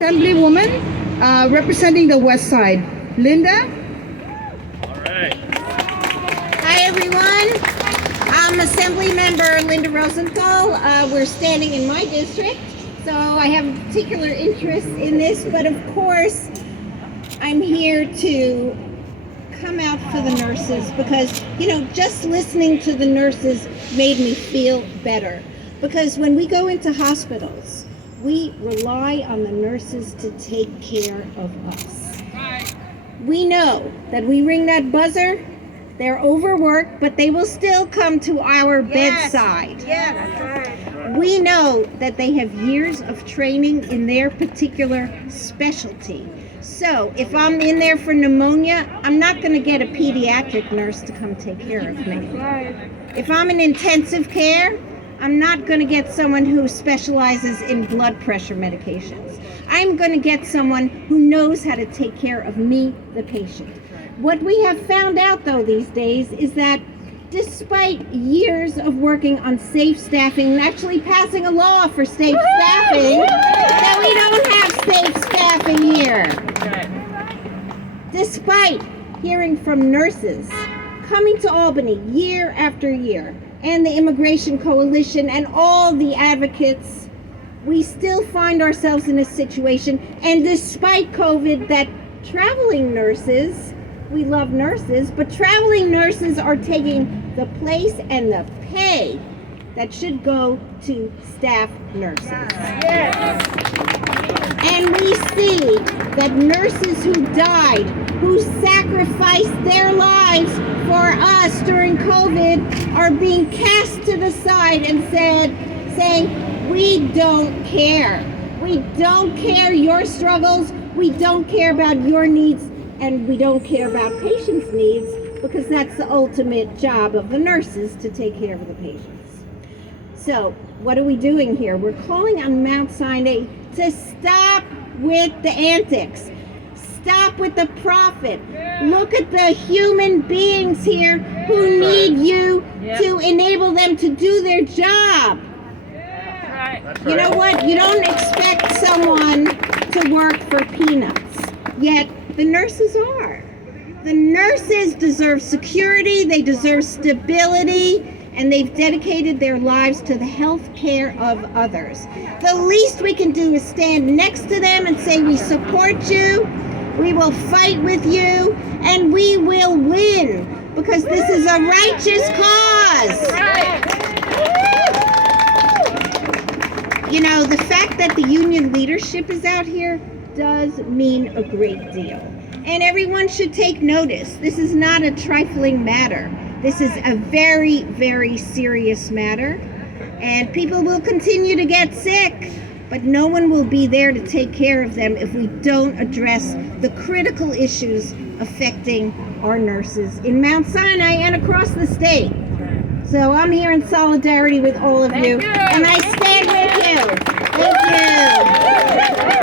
Assemblywoman representing the West Side. Linda? All right. Hi, everyone. I'm Assembly Member Linda Rosenthal. We're standing in my district, so I have a particular interest in this, but of course, I'm here to come out for the nurses because, just listening to the nurses made me feel better. Because when we go into hospitals, we rely on the nurses to take care of us. We know that we ring that buzzer, they're overworked, but they will still come to our bedside. Yeah, that's right. We know that they have years of training in their particular specialty. So if I'm in there for pneumonia, I'm not going to get a pediatric nurse to come take care of me. If I'm in intensive care, I'm not going to get someone who specializes in blood pressure medications. I'm going to get someone who knows how to take care of me, the patient. What we have found out, though, these days is that despite years of working on safe staffing and actually passing a law for safe staffing, that we don't have safe staffing here. Despite hearing from nurses coming to Albany year after year, and the Immigration Coalition and all the advocates, we still find ourselves in a situation, and despite COVID, that traveling nurses, we love nurses, but traveling nurses are taking the place and the pay that should go to staff nurses. And we see that nurses who died, who sacrificed their lives for us during COVID, are being cast to the side and saying, we don't care. We don't care your struggles. We don't care about your needs. And we don't care about patients' needs, because that's the ultimate job of the nurses, to take care of the patients. So what are we doing here? We're calling on Mount Sinai to stop with the antics. Stop with the profit. Look at the human beings here who need you to enable them to do their job. You know what? You don't expect someone to work for peanuts, yet the nurses are. The nurses deserve security, they deserve stability, and they've dedicated their lives to the health care of others. The least we can do is stand next to them and say, we support you, we will fight with you, and we will win, because this is a righteous cause. The fact that the union leadership is out here does mean a great deal. And everyone should take notice. This is not a trifling matter. This is a very, very serious matter. And people will continue to get sick, but no one will be there to take care of them if we don't address the critical issues affecting our nurses in Mount Sinai and across the state. So I'm here in solidarity with all of you, and I stand with you. Thank you.